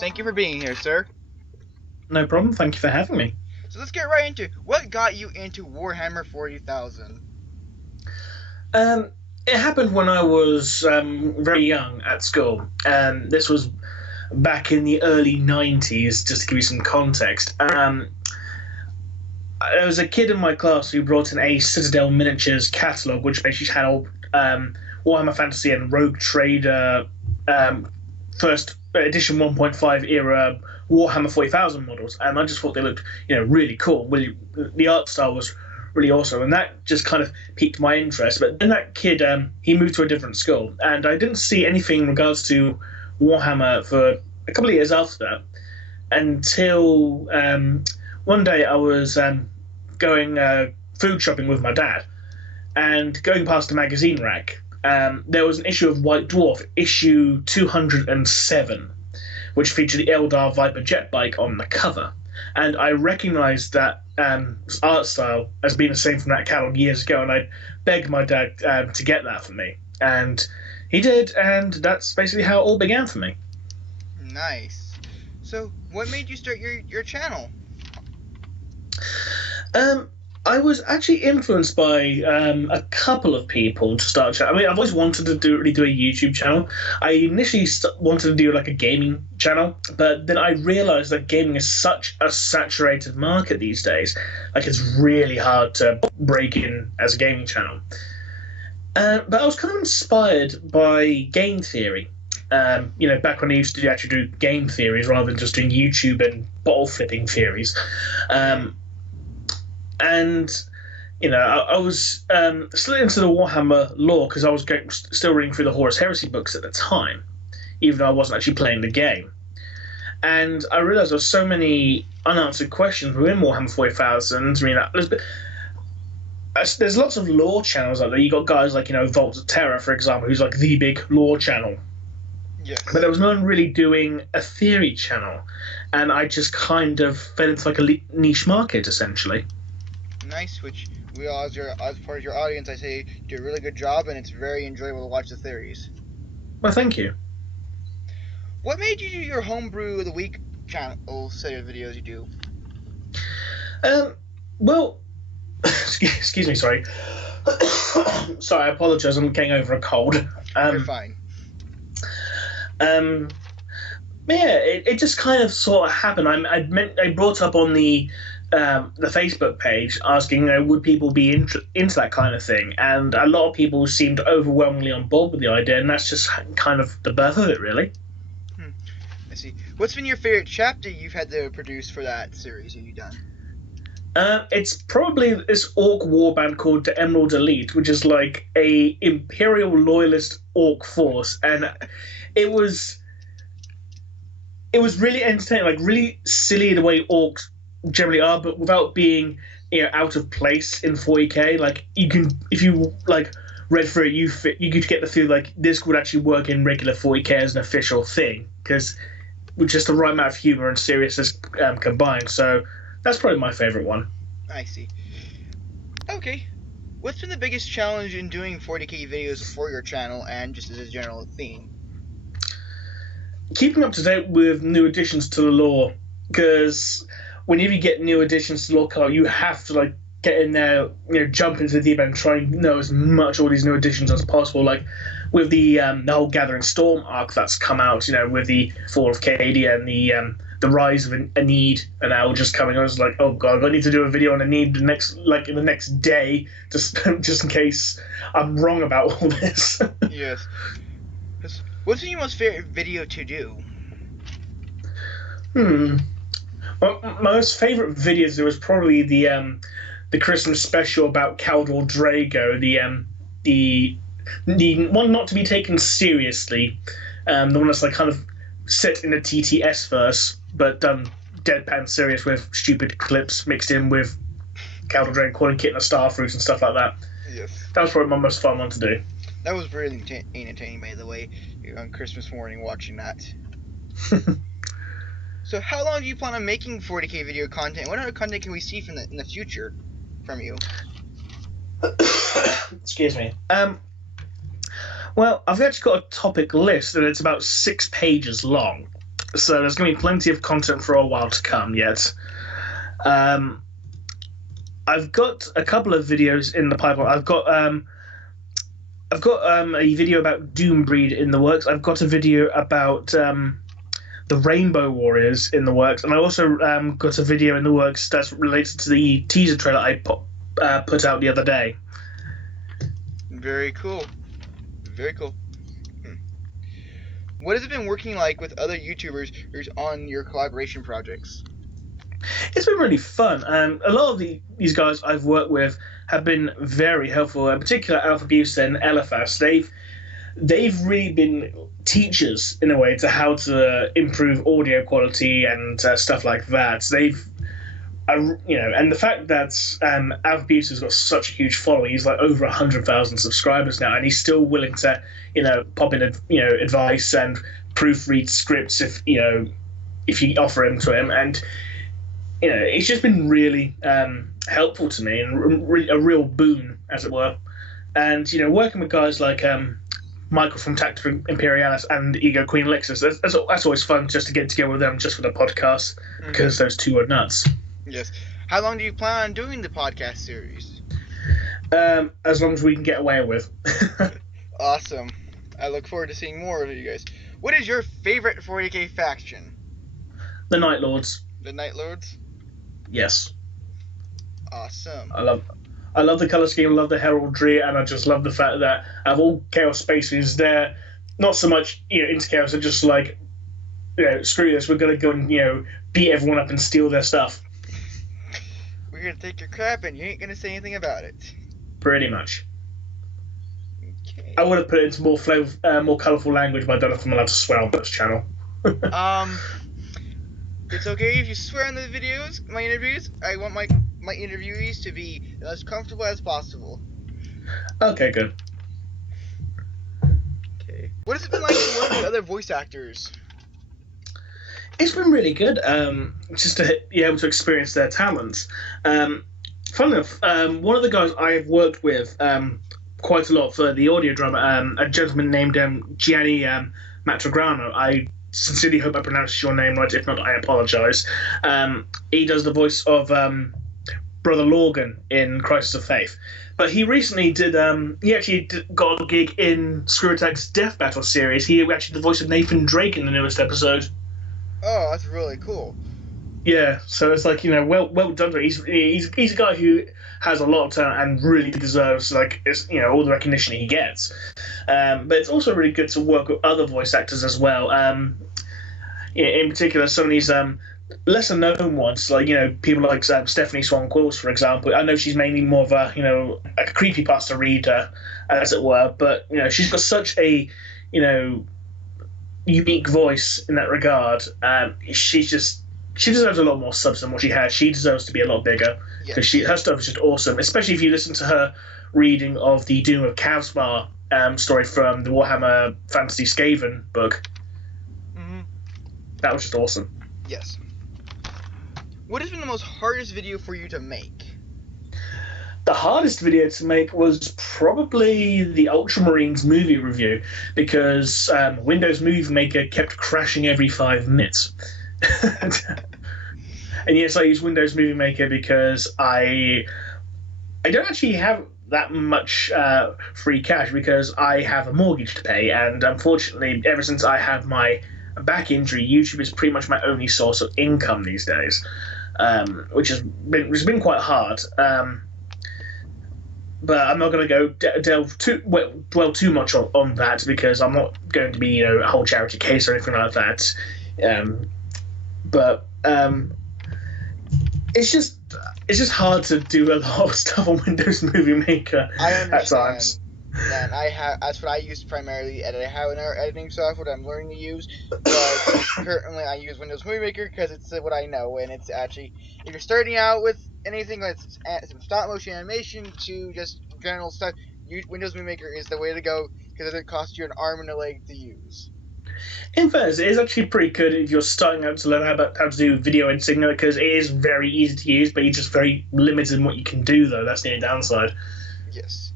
Thank you for being here, sir. No problem. Thank you for having me. So let's get right into it. What got you into Warhammer 40,000? It happened when I was very young at school. This was back in the early 90s, just to give you some context. There was a kid in my class who brought in a Citadel Miniatures catalogue, which basically had all Warhammer Fantasy and Rogue Trader first edition 1.5 era Warhammer 40,000 models, and I just thought they looked, really cool. Really, the art style was really awesome, and that just kind of piqued my interest. But then that kid, he moved to a different school, and I didn't see anything in regards to Warhammer for a couple of years after that, until one day I was going food shopping with my dad, and going past a magazine rack, there was an issue of White Dwarf, issue 207, which featured the Eldar Viper jet bike on the cover. And I recognised that art style as being the same from that catalogue years ago, and I begged my dad to get that for me. And he did, and that's basically how it all began for me. Nice. So, what made you start your channel? I was actually influenced by a couple of people to start a channel. I mean, I've always wanted to do a YouTube channel. I initially wanted to do like a gaming channel, but then I realized that gaming is such a saturated market these days. Like, it's really hard to break in as a gaming channel. But I was kind of inspired by game theory. Back when I used to actually do game theories rather than just doing YouTube and bottle flipping theories. And, I was still into the Warhammer lore because I was still reading through the Horus Heresy books at the time, even though I wasn't actually playing the game. And I realised there were so many unanswered questions within Warhammer 40,000. I mean, there's lots of lore channels out there. You got guys like, Vaults of Terror, for example, who's like the big lore channel. Yes. But there was no one really doing a theory channel. And I just kind of fell into like a niche market, essentially. Nice, which we all, as part of your audience, I say you do a really good job, and it's very enjoyable to watch the theories. Well, thank you. What made you do your homebrew of the week channel set of videos you do? Well, excuse me, sorry. Sorry, I apologise. I'm getting over a cold. You're fine. It just kind of sort of happened. I brought up on the Facebook page asking, would people be into that kind of thing, and a lot of people seemed overwhelmingly on board with the idea, and that's just kind of the birth of it, really. I see. What's been your favorite chapter you've had to produce for that series you've done? It's probably this orc warband called the Emerald Elite, which is like a Imperial Loyalist orc force, and it was really entertaining, like really silly the way orcs generally are, but without being out of place in 40k. Like, you can, if you like read through it, you could get the feel like this would actually work in regular 40k as an official thing, because with just the right amount of humor and seriousness combined. So that's probably my favorite one. I see. Okay, what's been the biggest challenge in doing 40k videos for your channel, and just as a general theme? Keeping up to date with new additions to the lore, because whenever you get new additions to lore, you have to like get in there, jump into the deep end and try and know as much all these new additions as possible. Like with the whole Gathering Storm arc that's come out, with the Fall of Cadia and the rise of Anid and now just coming. I was like, oh god, I need to do a video on Anid in the next day, just in case I'm wrong about all this. Yes. What's your most favorite video to do? Well, my most favourite videos there was probably the Christmas special about Caldor Drago, the one not to be taken seriously, the one that's like kind of set in a TTS verse, but done deadpan serious with stupid clips mixed in with Caldor Drago calling Kitten a starfruit and stuff like that. Yes. That was probably my most fun one to do. That was really entertaining, by the way. On Christmas morning watching that. So how long do you plan on making 40k video content? What other content can we see in the future from you? Excuse me. Well, I've actually got a topic list, and it's about 6 pages long. So there's going to be plenty of content for a while to come yet. I've got a couple of videos in the pipeline. I've got a video about Doombreed in the works. I've got a video about the Rainbow Warriors in the works, and I also got a video in the works that's related to the teaser trailer I put out the other day. Very cool. Very cool. What has it been working like with other YouTubers who's on your collaboration projects? It's been really fun. A lot of these guys I've worked with have been very helpful. In particular, Alpha Buse and Eliphas. They've really been teachers in a way to how to improve audio quality and stuff like that. And the fact that Alpha Buse has got such a huge following, he's like over 100,000 subscribers now, and he's still willing to, pop in, advice and proofread scripts if you offer him to him, and it's just been really helpful to me and a real boon, as it were. And working with guys like Michael from Tactica Imperialis and Ego Queen Alexis, that's always fun just to get together with them just for the podcast, because those two are nuts. Yes. How long do you plan on doing the podcast series? As long as we can get away with. Awesome. I look forward to seeing more of you guys. What is your favorite 40k faction? The Night Lords. The Night Lords? Yes. Awesome. I love the colour scheme, I love the heraldry, and I just love the fact that out of all Chaos Spaces, they're not so much into Chaos, they're just like, screw this, we're going to go and beat everyone up and steal their stuff. We're going to take your crap and you ain't going to say anything about it. Pretty much. Okay. I would have put it into more colourful language, but I don't know if I'm allowed to swear on this channel. It's okay if you swear on the videos, my interviews. I want my interviewees to be as comfortable as possible. Okay, good. Okay. What has it been like to work with other voice actors? It's been really good, just to be able to experience their talents. Funnily enough, one of the guys I've worked with quite a lot for the audio drama, a gentleman named Gianni Matrograno. I sincerely hope I pronounced your name right. If not, I apologise. He does the voice of Brother Lorgan in Crisis of Faith. But he recently got a gig in Screw Attack's Death Battle series. He actually did the voice of Nathan Drake in the newest episode. Oh, that's really cool. Yeah, so it's like, well done to him. He's a guy who has a lot of talent and really deserves all the recognition he gets. But it's also really good to work with other voice actors as well. In particular, some of these lesser known ones, like people like Stephanie Swan Quills, for example. I know she's mainly more of a like a creepypasta reader, as it were, but she's got such a unique voice in that regard. She deserves a lot more substance than what she has. She deserves to be a lot bigger, because her stuff is just awesome. Especially if you listen to her reading of the Doom of Kavsmar story from the Warhammer Fantasy Skaven book. Mm-hmm. That was just awesome. Yes. What has been the most hardest video for you to make? The hardest video to make was probably the Ultramarines movie review, because Windows Movie Maker kept crashing every 5 minutes. And yes, I use Windows Movie Maker because I don't actually have that much free cash, because I have a mortgage to pay, and unfortunately, ever since I have my back injury, YouTube is pretty much my only source of income these days, which has been quite hard. But I'm not going to go dwell too much on that, because I'm not going to be a whole charity case or anything like that. But it's just hard to do a lot of stuff on Windows Movie Maker at times. And that's what I use primarily to edit. I have another editing software that I'm learning to use, but currently I use Windows Movie Maker because it's what I know, and it's actually, if you're starting out with anything like some stop motion animation to just general stuff, Windows Movie Maker is the way to go, because it doesn't cost you an arm and a leg to use. In fairness, it is actually pretty good if you're starting out to learn how to do video editing, because it is very easy to use, but you're just very limited in what you can do, though. That's the only downside. Yes.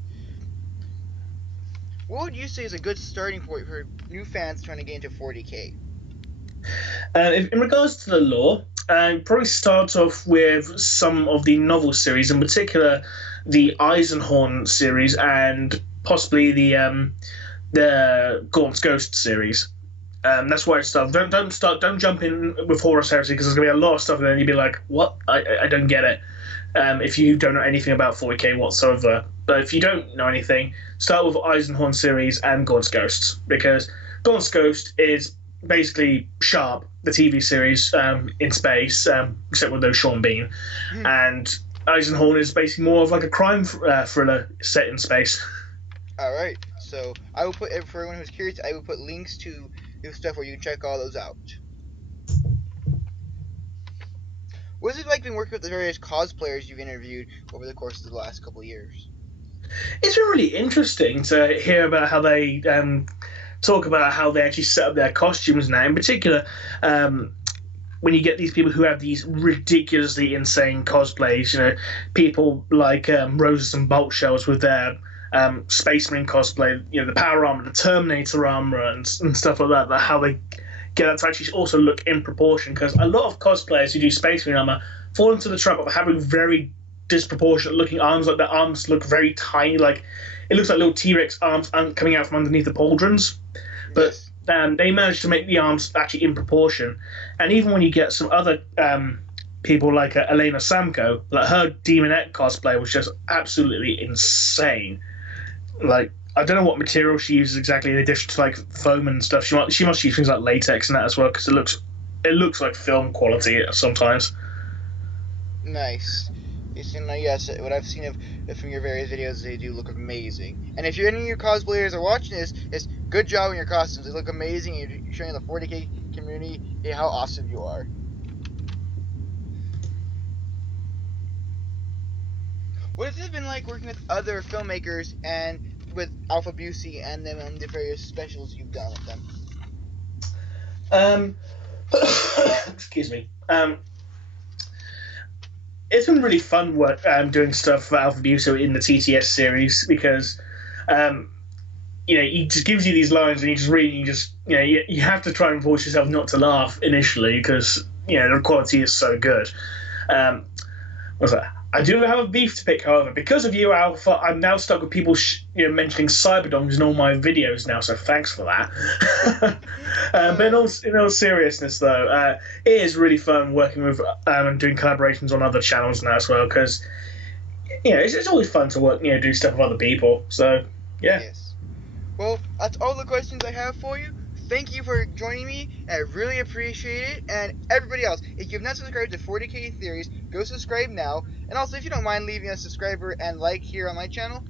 What would you say is a good starting point for new fans trying to get into 40k? In regards to the lore, probably start off with some of the novel series, in particular the Eisenhorn series and possibly the Gaunt's Ghost series. That's where I start. Don't jump in with Horus Heresy because there's gonna be a lot of stuff, and then you'll be like, "What? I don't get it." If you don't know anything about 40k whatsoever, but if you don't know anything, start with Eisenhorn series and Gaunt's Ghosts because Gaunt's Ghost is basically Sharp, the TV series in space, except with no Sean Bean, and Eisenhorn is basically more of like a crime thriller set in space. Alright, so I will put, for everyone who's curious, I will put links to the stuff where you can check all those out. What has it like been working with the various cosplayers you've interviewed over the course of the last couple of years? It's been really interesting to hear about how they talk about how they actually set up their costumes now. In particular, when you get these people who have these ridiculously insane cosplays, people like Roses and Bolt Shells with their Spaceman cosplay, the power armor, the Terminator armor, and stuff like that, how they get that to actually also look in proportion, because a lot of cosplayers who do Spaceman armor fall into the trap of having very disproportionate looking arms, like their arms look very tiny, like it looks like little T-Rex arms coming out from underneath the pauldrons. But they managed to make the arms actually in proportion. And even when you get some other people like Elena Samko, like her Demonette cosplay was just absolutely insane. Like, I don't know what material she uses exactly in addition to like foam and stuff. She must use things like latex and that as well, because it looks like film quality sometimes. Nice. Yes, what I've seen from your various videos, they do look amazing. And if any of your cosplayers are watching this, it's good job in your costumes. They look amazing. You're showing the 40k community how awesome you are. What has it been like working with other filmmakers and with Alpha Busey and them and the various specials you've done with them? Excuse me. It's been really fun doing stuff for Alpha Busey in the TTS series because, he just gives you these lines and you just read and you have to try and force yourself not to laugh initially because, the quality is so good. What's that? I do have a beef to pick, however. Because of you, Alpha, I'm now stuck with people mentioning Cyberdongs in all my videos now, so thanks for that. But in all seriousness, though, it is really fun working with and doing collaborations on other channels now as well, because it's always fun to work, do stuff with other people. So, yeah. Yes. Well, that's all the questions I have for you. Thank you for joining me. I really appreciate it. And everybody else, if you've not subscribed to 40k Theories, go subscribe now. And also, if you don't mind leaving a subscriber and like here on my channel.